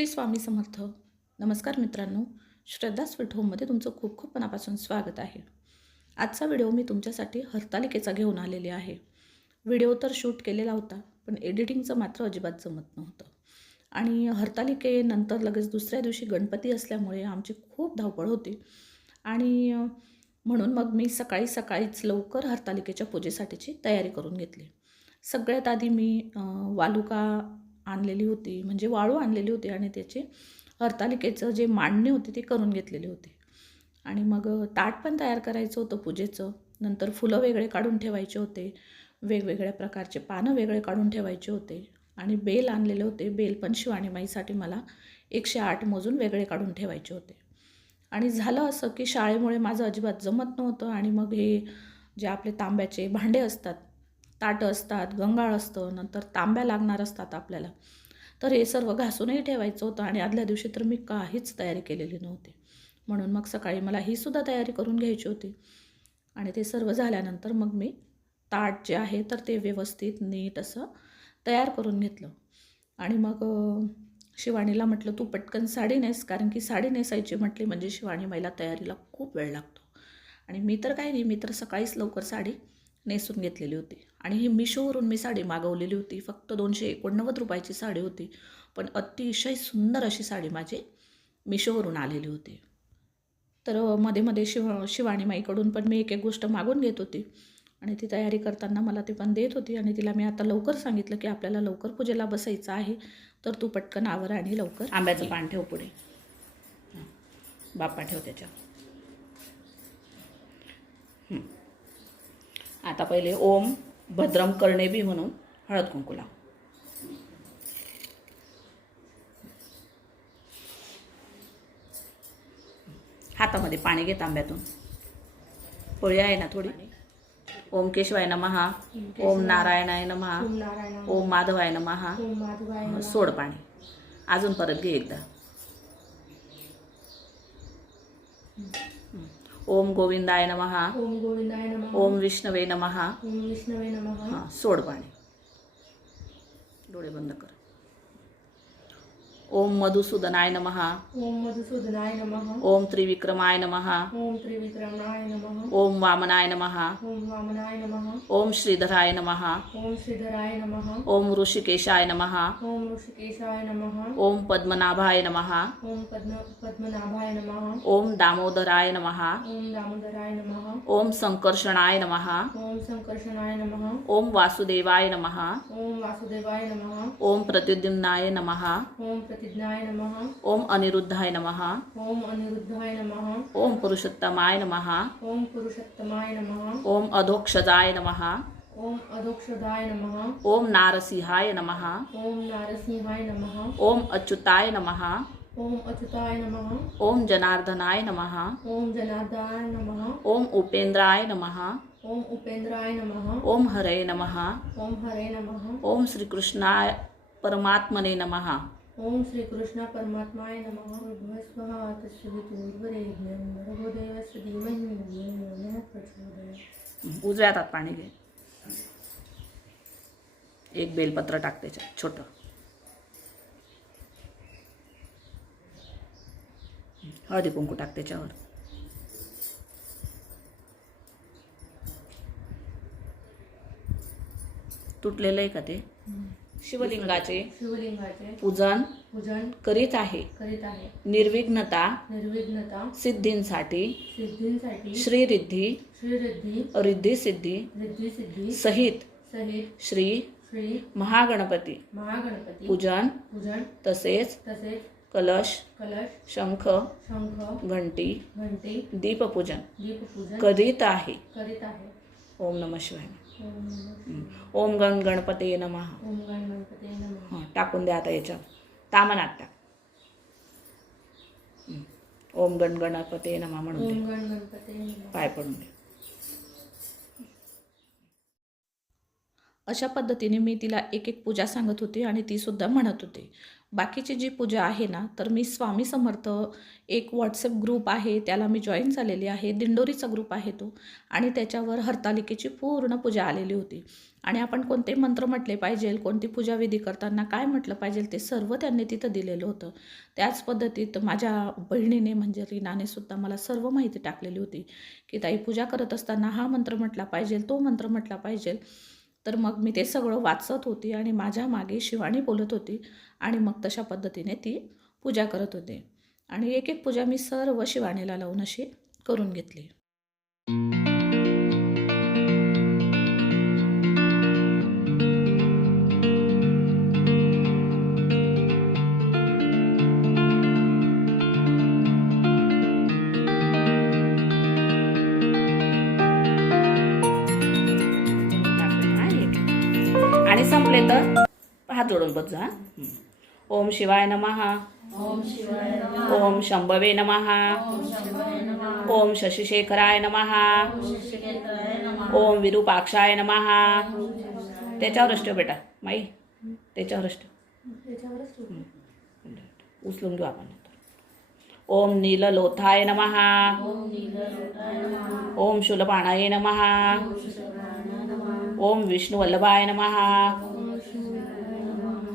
श्री स्वामी समर्थ. नमस्कार मित्रांनो श्रद्धा स्वीट होममध्ये तुमचं खूप खूप मनापासून स्वागत आहे. आजचा व्हिडिओ मी तुमच्यासाठी हरतालिकेचा घेऊन आलेले आहे. व्हिडिओ तर शूट केलेला होता पण एडिटिंगचं मात्र अजिबात जमत नव्हतं. आणि हरतालिकेनंतर लगेच दुसऱ्या दिवशी गणपती असल्यामुळे आमची खूप धावपळ होती. आणि म्हणून मग मी सकाळी सकाळीच लवकर हरतालिकेच्या पूजेसाठीची तयारी करून घेतली. सगळ्यात आधी मी वालुका आणलेली होती म्हणजे वाळू आणलेली होती आणि त्याचे हरतालिकेचं जे मांडणी होती ती करून घेतलेली होती. आणि मग ताट पण तयार करायचं होतं पूजेचं. नंतर फुलं वेगळे काढून ठेवायचे होते. वेगवेगळ्या प्रकारचे पानं वेगळे काढून ठेवायचे होते. आणि बेल आणलेले होते. बेल पण शिवाणीमाईसाठी मला एकशे आठ मोजून वेगळे काढून ठेवायचे होते. आणि झालं असं की शाळेमुळे माझं अजिबात जमत नव्हतं आणि मग हे जे आपले तांब्याचे भांडे असतात ताटं असतात गंगाळ असतं नंतर तांब्या लागणार असतात आपल्याला. तर हे सर्व घासूनही ठेवायचं होतं आणि आदल्या दिवशी तर मी काहीच तयारी केलेली नव्हती. म्हणून मग सकाळी मला ही सुद्धा तयारी करून घ्यायची होती. आणि ते सर्व झाल्यानंतर मग मी ताट जे आहे तर ते व्यवस्थित नीट असं तयार करून घेतलं. आणि मग शिवाणीला म्हटलं तू पटकन साडी नेस कारण की साडी नेसायची म्हटली म्हणजे शिवाणी महिला तयारीला खूप वेळ लागतो. आणि मी तर काही नाही मी तर सकाळीच लवकर साडी नेसून घेतलेली होती. आणि ही मिशोवरून मी साडी मागवलेली होती. फक्त दोनशे एकोणनव्वद रुपयाची साडी होती. पण अतिशय सुंदर अशी साडी माझी मिशोवरून आलेली होती. तर मध्ये मध्ये शिव शिवाणी माईकडून पण मी एक एक गोष्ट मागून घेत होती. आणि ती तयारी करताना मला ती पण देत होती. आणि तिला मी आता लवकर सांगितलं की आपल्याला लवकर पूजेला बसायचं आहे. तर तू पटकन आवर आणि लवकर आंब्याचं पान ठेव पुढे. बाप्पा ठेव त्याच्यावर. हं. आता पहिले ओम भद्रम कर्णेबी म्हणून हळद कुंकू लाव हातामध्ये पाणी घे तांब्यातून पोळी आहे ना थोडी? ओम केशवाय नमहा ओम नारायणाय नमहा ओम माधवाय नमहा. सोड पाणी. अजून परत घे एकदा. ओम गोविंदाय नमहा ओम गोविंदाय नमः। ओम विष्णवे नमहा ओम विष्णवे नमः। हां सोड पाणी. डोळे बंद कर. ओम मधुसूदनाय नमहा ओम मधुसूदनाय नमः ओम त्रिविक्रमाय नमहा ओम त्रिविक्रमाय नमः ओम वामनाय नमहा ओम वामनाय नमः ओम श्रीधराय नमहा ओम श्रीधराय नमः ओम ऋषिकेशाय नमहा ओम ऋषिकेशाय नमः ओम पद्मनाभाय नमहा ओम पद्म पद्मनाभाय नमः ओम दामोदराय नमहा ओम दामोदराय नमः ओम संकर्षणाय नमहा ओम संकर्षणाय नमः ओम वासुदेवाय नमहा ओम वासुदेवाय नमः ओम प्रत्युद्युम्नाय नमहा ओम प्रतिज्ञाय नमः ओम अनिरुद्धाय नमहा ओम अनिरुद्धाय नमः ओम पुरुषोत्तमाय नमहा ओम पुरुषोत्तमाय नमः ओम अधोक्षजाय नमहा ओम अधोक्षदाय नमः ओम नारसिंहाय नमहा ओम नारसिंहाय नमः ओम अच्युताय नमहा ओम अच्युताय नमः ओम जनार्दनाय नमहा ओम जनार्दनाय नमः ओम उपेंद्राय नमहा ओम उपेंद्राय नमः ओम हरे नमहा ओम हरे नमः ओम श्रीकृष्णाय परमात्मने नमहा ओम श्री कृष्ण परमात्माय नमः। धीमहि न प्रचोदयात्। उजव्या हातात पाणी घे. एक बेलपत्र टाक त्याच्यात छोटं. हळदी कुंकू टाक त्याच्यावर. तुटलेलं आहे का ते? शिवलिंगाचे शिवलिंगाचे पूजन पूजन करीत आहे. करीत आहे. निर्विघ्नता निर्विघ्नता सिद्धींसाठी सिद्धींसाठी श्रीरिद्धी श्रीरिद्धी रिद्धी सिद्धी रिद्धी सिद्धी सहित सहित श्री श्री महागणपती महागणपती पूजन पूजन तसेच तसेच कलश कलश शंख शंख घंटी घंटी दीपपूजन दीपपूजन करीत आहे. करीत आहे. ओम नम शिवाय. ओम गण गणपती नमः. ओम गण गणपते नमः. हां टाकून द्या आता याच्यावर. तामनात टाक. ओम गण गणपती नमः म्हणून ओम दे. गण गणपते नमः. पाय पडून दे. अशा पद्धतीने मी तिला एक एक पूजा सांगत होते आणि ती सुद्धा म्हणत होती. बाकीची जी पूजा आहे ना तर मी स्वामी समर्थ एक व्हॉट्सअप ग्रुप आहे त्याला मी जॉईन झालेली आहे दिंडोरीचा ग्रुप आहे तो. आणि त्याच्यावर हरतालिकेची पूर्ण पूजा आलेली होती. आणि आपण कोणते मंत्र म्हटले पाहिजे कोणती पूजाविधी करताना काय म्हटलं पाहिजे ते सर्व त्यांनी तिथं दिलेलं होतं. त्याच पद्धतीत माझ्या बहिणीने म्हणजे रीनाने सुद्धा मला सर्व माहिती टाकलेली होती की ताई पूजा करत असताना हा मंत्र म्हटला पाहिजे तो मंत्र म्हटला पाहिजे. तर मग मी ते सगळं वाचत होती आणि माझ्या मागे शिवानी बोलत होती आणि मग तशा पद्धतीने ती पूजा करत होते. आणि एक एक पूजा मी सर्व शिवानीला लावून अशी करून घेतली. हात जोडून बघ जा. ओम शिवाय नमहा ओम नमः शंभवे नमहा ओम नमः शशिशेखराय नमहा ओम नमः विरूपाक्षाय नमहा त्याच्यावर असतो बेटा माई. त्याच्यावर असतो. उचलून घेऊ आपण. नंतर. ओम नीललोथाय नमहा ओम शुलपाणाय नमः. शूलपाणाय नमहा ओम नमः विष्णुवल्लभाय नमहा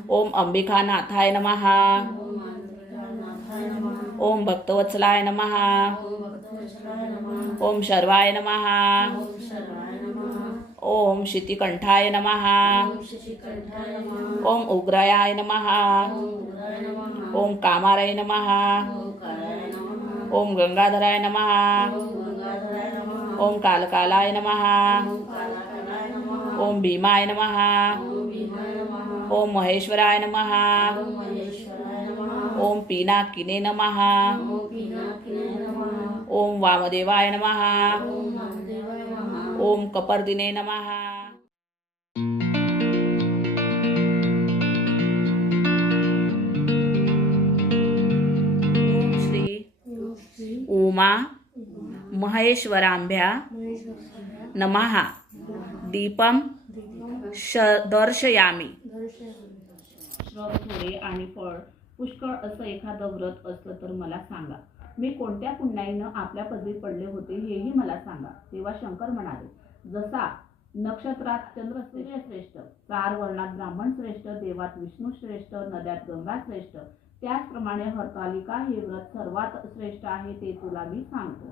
ओम अंबिका नाथाय नमहा ओम भक्तवत्सलाय नमहा ओम शर्वाय नमहा ओम शितिकंठाय नमहा ओम उग्रायाय नमहा ओम कामाराय नमहा ओम गंगाधराय नमहा ओम कालकालाय नमहा ओम भीमाय नमहा ओम महेश्वराय नमहा ओम महेश्वराय नमः। ओम पिनाकिने नमहा ओम पिनाकिने नमः। ओम वामदेवाय नमहा ओम नामदेवाय नमः। ओम कपर्दिने नमहा श्री उमा महेश्वरांभ्या नमहा दीपम श दर्शयामी श्रव थोडे आणि फळ पुष्कळ असं एखादं व्रत असलं तर मला सांगा. मी कोणत्या पुण्याईनं आपल्या पदवीत पडले होते हेही मला सांगा. तेव्हा शंकर म्हणाले जसा नक्षत्रात चंद्र सूर्य श्रेष्ठ चार वर्णात ब्राह्मण श्रेष्ठ देवात विष्णू श्रेष्ठ नद्यात गंगा श्रेष्ठ त्याचप्रमाणे हरतालिका हे व्रत सर्वात श्रेष्ठ आहे ते तुला मी सांगतो.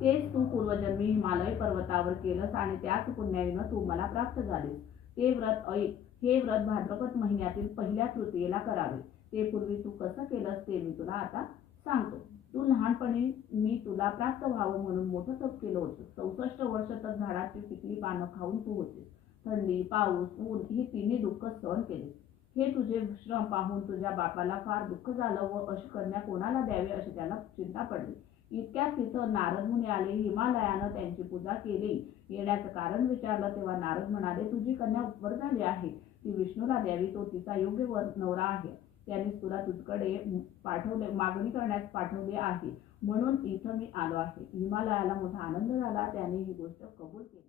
तेच तू पूर्वजन्मी हिमालय पर्वतावर केलंस आणि त्याच पुण्याईनं तू मला प्राप्त झालीस. ते व्रत ऐक. हे व्रत भाद्रपद महिन्यातील पहिल्या तृतीयेला करावे. ते पूर्वी तू कसं केलंस ते मी तुला आता सांगतो. तू लहानपणी मी तुला प्राप्त व्हावं म्हणून मोठं तप केलं होतं. चौसष्ट वर्ष तर झाडाची पिकली पानं खाऊन तू होते थंडी पाऊस ऊन ही तिन्ही दुःख सहन केले. हे तुझे श्रम पाहून तुझ्या बापाला फार दुःख झालं व अशी कन्या कोणाला द्यावी अशी त्याला चिंता पडली. इतक्यात तिथं नारद मुनी आले. हिमालयानं त्यांची पूजा केली. येण्याचं कारण विचारलं तेव्हा नारद म्हणाले तुझी कन्या वर झाली आहे. ती विष्णूला द्यावी. तो तिचा योग्य वर नवरा आहे. त्यांनी तुला तुझकडे पाठवले मागणी करण्यास पाठवले आहे. म्हणून इथं मी आलो आहे. हिमालयाला मोठा आनंद झाला. त्याने ही गोष्ट कबूल केली.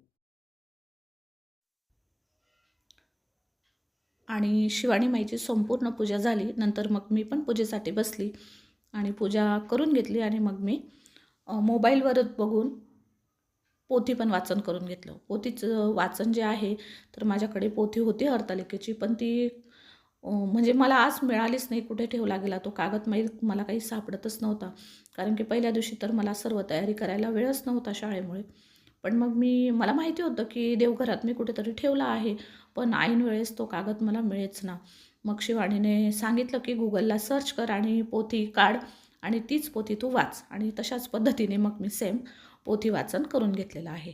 आणि शिवानी माईची संपूर्ण पूजा झाली. नंतर मग मी पण पूजेसाठी बसली आणि पूजा करून घेतली आणि मग मी मोबाईलवरच बघून पोथी पण वाचन करून घेतलं. पोथीचं वाचन जे आहे तर माझ्याकडे पोथी होती हरतालिकेची पण ती म्हणजे मला आज मिळालीच नाही कुठे ठेवला गेला तो कागद? माहीत मला काही सापडतच नव्हता. कारण की पहिल्या दिवशी तर मला सर्व तयारी करायला वेळच नव्हता शाळेमुळे. पण मग मी मला माहिती होतं की देवघरात मी कुठेतरी ठेवला आहे पण ऐन वेळेस तो कागद मला मिळेच ना. मग शिवाणीने सांगितलं की गुगलला सर्च कर आणि पोथी काढ आणि तीच पोथी तू वाच. आणि तशाच पद्धतीने मग मी सेम पोथी वाचन करून घेतलेलं आहे.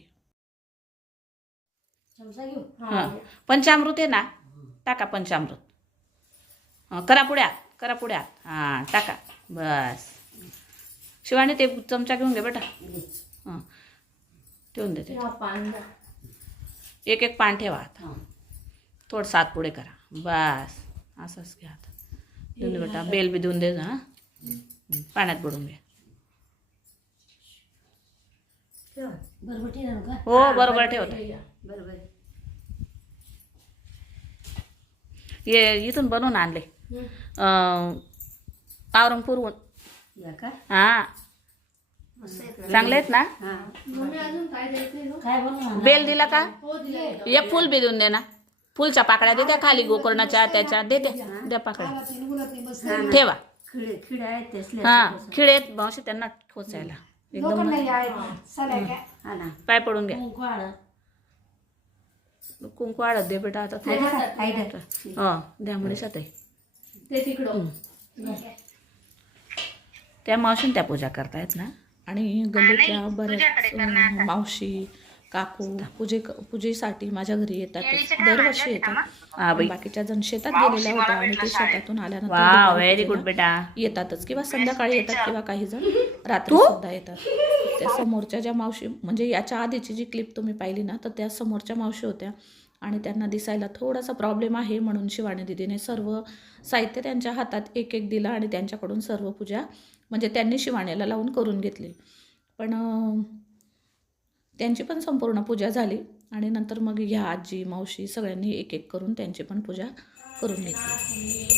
हां. पंचामृत आहे ना? टाका पंचामृत. करा पुढ्यात करा पुढ्यात. हां टाका. बस. शिवानी ते चमचा घेऊन घे बेटा हां. ठेवून देते. एक एक पान ठेवा आता. थोडं सात पुढे करा. बस. असंच घ्या आता. देऊन दे बेटा बेल बी देऊन दे हं? पाण्यात बुडून घ्या हो, बरोबर ठेवते. बरोबर. ये इथून बनवून आणले. हं. का? हां? चांगले आहेत ना? हा. बेल दिला का? एक फुल बी देऊन दे ना. फुलच्या पाकळ्या दे त्या खाली गोकर्णाच्या त्याच्या. दे द्या द्या पाकळ्या. ठेवा. खिडे खिडे आहेत हा मावशी त्यांना ठोचायला एकदम हा ना. पाय पडून घ्या. कुंकू आडत दे बेटा आता आहे का? आहे त्या मावशीन त्या पूजा करतायत ना? आणि गल्लीतल्या बऱ्याच मावशी काकू पूजे पूजेसाठी माझ्या घरी येतात. दरवर्षी येतात. बाकीच्या जण शेतात गेलेल्या होत्या आणि ते शेतातून आल्यानंतर दुपारी व्हेरी पूजेला गुड बेटा. येतातच किंवा संध्याकाळी येतात किंवा काही जण. रात्री सुद्धा येतात. त्या समोरच्या ज्या मावशी म्हणजे याच्या आधीची जी क्लिप तुम्ही पाहिली ना तर त्या समोरच्या मावशी होत्या. आणि त्यांना दिसायला थोडासा प्रॉब्लेम आहे म्हणून शिवानी दिदीने सर्व साहित्य त्यांच्या हातात एक एक दिलं आणि त्यांच्याकडून सर्व पूजा म्हणजे त्यांनी शिवाण्याला लावून करून घेतली. पण त्यांची पण संपूर्ण पूजा झाली आणि नंतर मग ह्या आजी मावशी सगळ्यांनी एक एक करून त्यांची पण पूजा करून घेतली.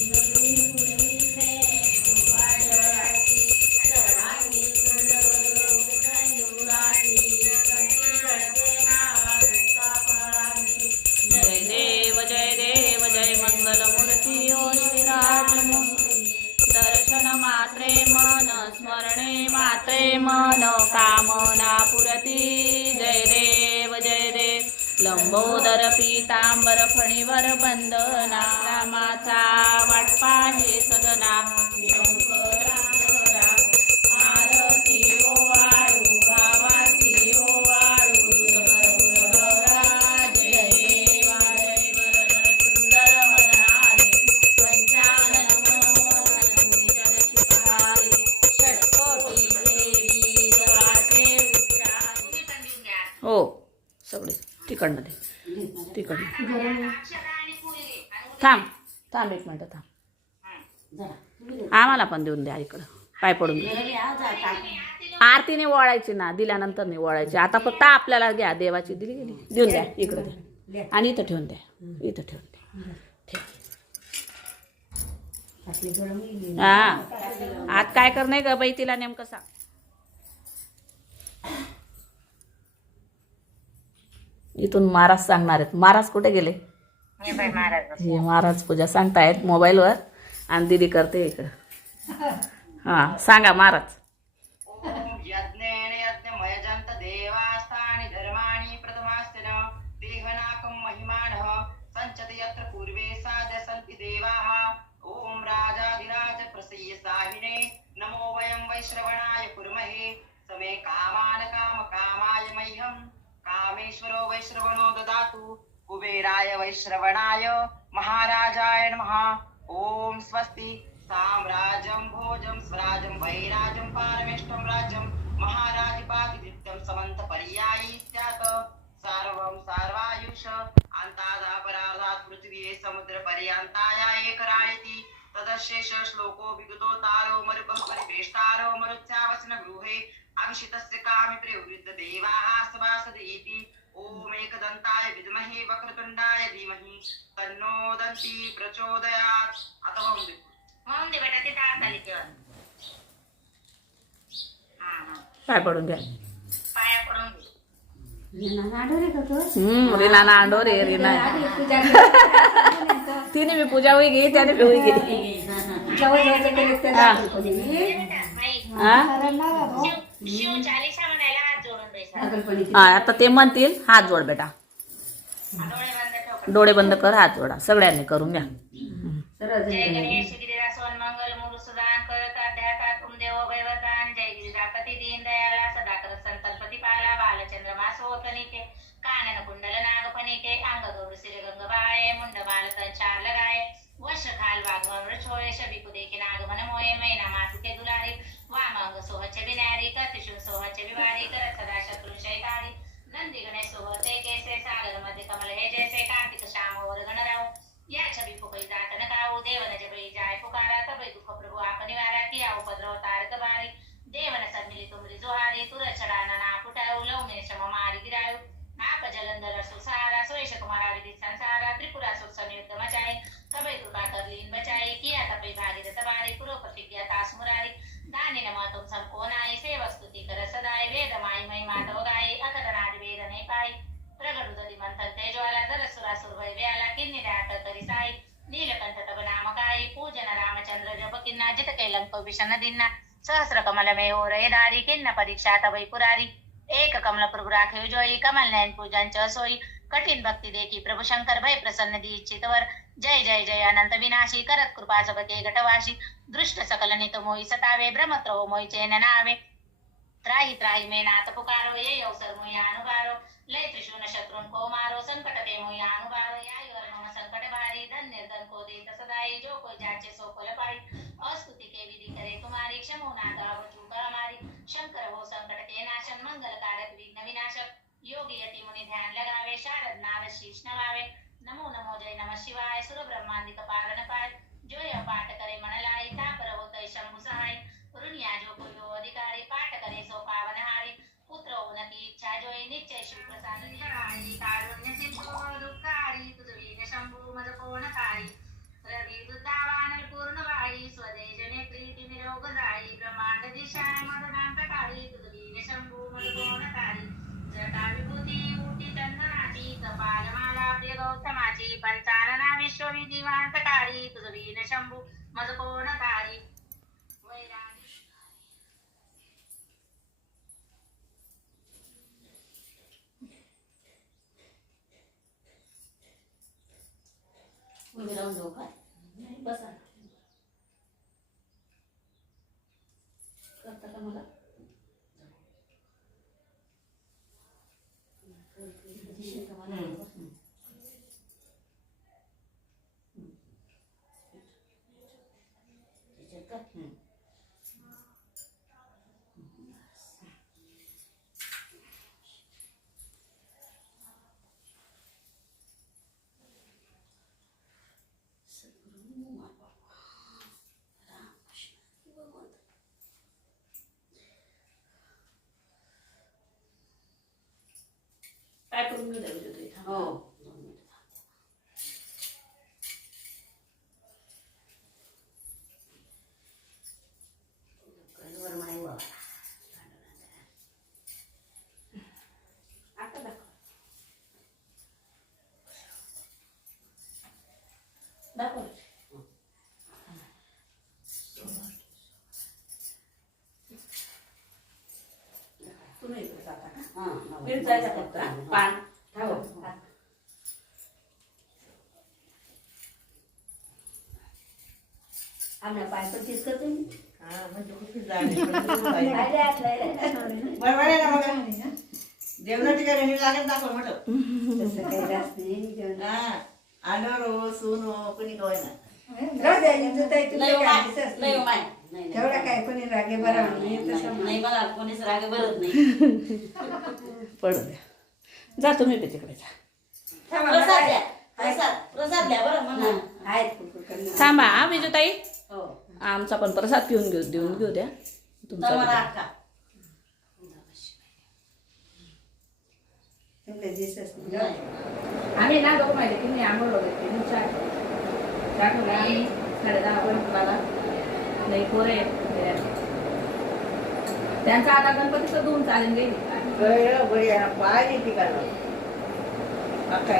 लंबोदर पीतांबर फणीवर बंदना रामाचा वाटपा हे सदना. हो सगळे. तिकडनं तिकडनं थांब थांब एक मिनटं थांब. आम्हाला पण देऊन द्या इकडं. पाय पडून. आरतीने ओळायची ना दिल्यानंतर नाही ओळायची आता फक्त आपल्याला घ्या देवाची दिली गेली देऊन द्या इकडं द्या. आणि इथं ठेवून द्या. इथं ठेवून द्या. ठेव. गरम. हा. आज काय कर नाही ग बाई तिला नेमकं सांग. इथून महाराज सांगणार आहेत. महाराज कुठे गेले? हे महाराज पूजा सांगतायत मोबाईलवर. आणि दिदी करते इकडं. हा सांगा महाराज. ॐ यज्ञेन यज्ञमयजन्त देवास्तानि धर्माणि प्रथमास्तिन देहनाकं महिमानः सञ्चति यत्र पूर्वे साध्य सन्ति देवाः। ॐ राजाधिराज प्रसय्य साहिने नमो वयं वैश्रवणाय कुर्महे। समे कामान् कामकामाय मह्यं कामेश्वरो वैश्रवणो ददातु। कुबेराय वैश्रवणाय महाराजाय नमः। ओम स्वस्ति। साम्राज्यं भोजं स्वराजं वैराजं पारमेष्टं राज्यं महाराजपातिनित्यं समन्तपर्यायी स्यात् सर्वं सर्वायुष अन्तादापराधात् पृथिवी समुद्रपर्यन्ताया एकरायति। तदशेष श्लोको विगतो तारो मरुपः परिवेष्टारो मरुत्यावसन गृहे। अभिषितस्य कामि प्रयुवृद्ध देवाः सभासद इति। ॐ एकदन्ताय विद्महे वक्रतुण्डाय धीमहि। तन्नो दन्ती प्रचोदयात्। अथवा म्हणून दे बेटा तिथे आत आली तेव्हा हा हा पाय पडून घ्या पाया पडून घे यांना नाडं रे का तो? हम्म रीना रीना. तिने मी पूजा होई गेली त्याने बी होई. हा, आता ते म्हणतील हात जोड बेटा डोळे बंद कर हात जोडा सगळ्यांनी करून घ्या तुम जय गिरिजापती दीन दयाला सदाकर संतल्पती पाला बालचंद्रमा सोतनिके कानन कुंडल नागफणिके अंग गौर सिर गंगबाळे मुंड बालतन चार लगाय वश खाल वाघवर छोळे शबिकु देखे नागमन मोये मैना मातुके दुलारी वामंग सोहचे बिनारी कतिशु सोहचे विवारी करत सदा शत्रु शैतारी नंदी गणेश सोहते केसे सागरमध्ये कमल हे जैसे कार्तिक श्याम और गणराव या छवि पुकई जात न काऊ देवन जबई जाय पुकारा तबई दुख प्रभु आपनि वारा किया उपद्रव तारक बारी देवन सन्मिली तुमरी जोहारी तुर चढाना ना फुटाऊ लव मे शम मारी गिरायो आप जलंधर सुसारा सुरेश कुमार विदित संसारा त्रिपुरा सुख संयुक्त मचाई तब सबै कृपा करलीन बचाई किया आता पै भागीरथ बारी प्रतिज्ञा तास मुरारी दानिन महतुम संको नाई सेवस्तुती कर सदाय वेद माई मई माधव गाई अकदनाद वेद नहीं पाई प्रगट उदरी मंथन जर सुरासुर भय व्याला किन्नी दात करी साई. नीलकंठ तब नाम गाई पूजन रामचंद्र जप किन्ना जित कैलंक विषण दिन्ना। सहस्र कमल मे ओरय हो दारी किन्न परीक्षा तवै पुरारी। एक कमल प्रभु राखे जोई कमल नयन पूजन च सोई। कठिन भक्ति देखी प्रभु शंकर भय प्रसन्न दी इच्छितवर जय जय जय अनंत विनाशी करत कृपा सबके घटवाशी दृष्ट सकल नित मोई सतावे ब्रह्मत्र मोई चैन नावे। त्राही त्राही मे नाथ पुकारो ये अवसर मोही अनुगारो लय त्रिशून शत्रुन को मारो संकट ते मोही अनुगारो या युवर मम संकट भारी धन निर्धन को दे तसदाई जो कोई जाचे सो फल पाई। अस्तुति के विधि करे तुम्हारी क्षमो नाथ अब चूका हमारी शंकर हो संकट के नाशन मंगल कारक विघ्न विनाशक। योगी यति मुनि ध्यान लगावे शारद नारद शीश नवावे। नमो नमो जय नमः शिवाय। सुर ब्रह्मांडिक पारण पाय। जो यह पाठ करे मन लाई तापर होतय शंभु सहाय। ऋणिया जो कोई अधिकारी पाठ करे सो पावन हारी पुत्र हो उन्नती इच्छा जोई निश्चय शिव प्रसाद निर्वाणी कारुण्य सिंधु हो दुःखारी तुझ वीर शंभू मज कोणकारी। रवी दुधावान पूर्ण वाई स्वदेश प्रीती निरोग जाई। ब्रह्मांड दिशा मदनांतकारी तुझ वीर कोणकारी। जटा विभूती उटी चंदनाची कपाल प्रिय गौतमाची पंचानना विश्वविधी वांतकारी। शंभू मज उभी राहून जाऊ काय? बसा. करता का मला त्याच्यात का? हम्म. काय करून घेऊ द्यावी तिथे हो दोन मिनिटं थांब. वर माई वर. आता दाखव दाखव तुम्ही इकडे जाता हा, नवं. फक्त पान हो. आमच्या पाय पण तीच करते मी. आले आतले. जेवणाची काय रेणी लागत दाखव म्हटलं तसं काही जास्त नाही जेवण. हा रो सून हो कोणी कवाय ना लय माय, तेवढा काय कोणी रागे बरा नाही तसं नाही. मला कोणीच राग बरत नाही. पडू द्या. जा तुम्ही बी तिकडे जा. थांबा, प्रसाद मला- द्या प्रसाद प्रसाद द्या बरं म्हणा. आहेत. थांबा हा विजूताई. हो. आमचा पण प्रसाद पिऊन घेऊ देऊन घेऊ द्या. तुम्हाला तुमचा अक्का. आम्ही ना दोघं माहिती तुम्ही आंघोळ वगैरे केली चार चार ठेवल्या आम्ही साडे दहा पर्यंत बाला नाही पोरे त्यांचा आता गणपतीचं धुवून चालेल गेली. पाय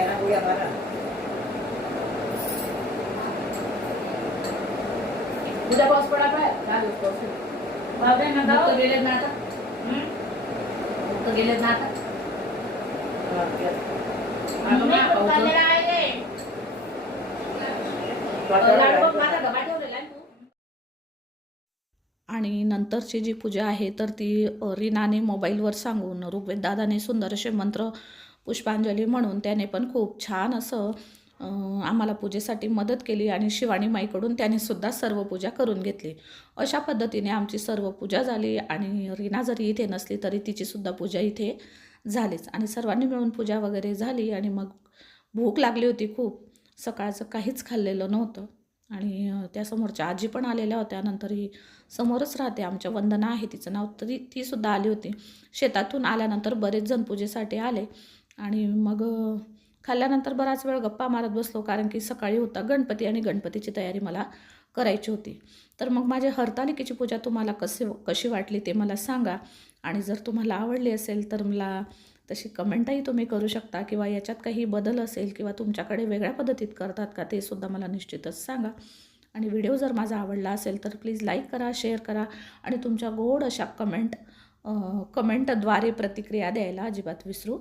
ना उद्या पाऊस पडा काय काल पाऊस गेलेत ना आता? गेलेत ना. आता ना पाऊस आणि नंतरची जी पूजा आहे तर ती रीनाने मोबाईलवर सांगून ऋग्वेददादाने सुंदर असे मंत्र पुष्पांजली म्हणून त्याने पण खूप छान असं आम्हाला पूजेसाठी मदत केली आणि शिवाणी माईकडून त्याने सुद्धा सर्व पूजा करून घेतली. अशा पद्धतीने आमची सर्व पूजा झाली आणि रीना जरी इथे नसली तरी तिची सुद्धा पूजा इथे झालीच. आणि सर्वांनी मिळून पूजा वगैरे झाली आणि मग भूक लागली होती खूप. सकाळचं काहीच खाल्लेलं नव्हतं. आणि त्यासमोरच्या आजी पण आलेल्या होत्या. नंतर ही समोरच राहते. आमच्या वंदना आहे तिचं नाव. तरी ती सुद्धा आली होती. शेतातून आल्यानंतर बरेच जण पूजेसाठी आले. आणि मग खाल्ल्यानंतर बराच वेळ गप्पा मारत बसलो. कारण की सकाळी होता गणपती आणि गणपतीची तयारी मला करायची होती. तर मग माझ्या हरतालिकेची पूजा तुम्हाला कसे कशी वाटली ते मला सांगा. आणि जर तुम्हाला आवडली असेल तर मला तशी कमेंटही तुम्ही करू शकता किंवा याच्यात काही बदल असेल किंवा तुमच्याकडे वेगळ्या पद्धतीत करतात का ते सुद्धा मला निश्चितच सांगा. आणि व्हिडिओ जर माझा आवडला असेल तर प्लीज लाईक करा शेअर करा आणि तुमच्या गोड अशा कमेंट कमेंटद्वारे प्रतिक्रिया द्यायला अजिबात विसरू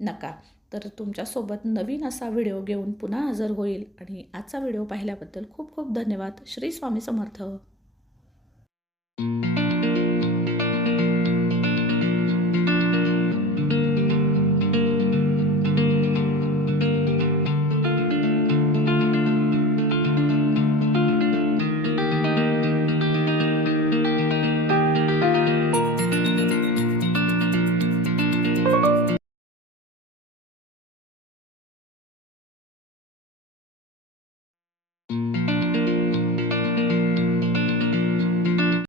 नका. तर तुमच्यासोबत नवीन असा व्हिडिओ घेऊन पुन्हा हजर होईल आणि आजचा व्हिडिओ पाहिल्याबद्दल खूप खूप धन्यवाद. श्री स्वामी समर्थ.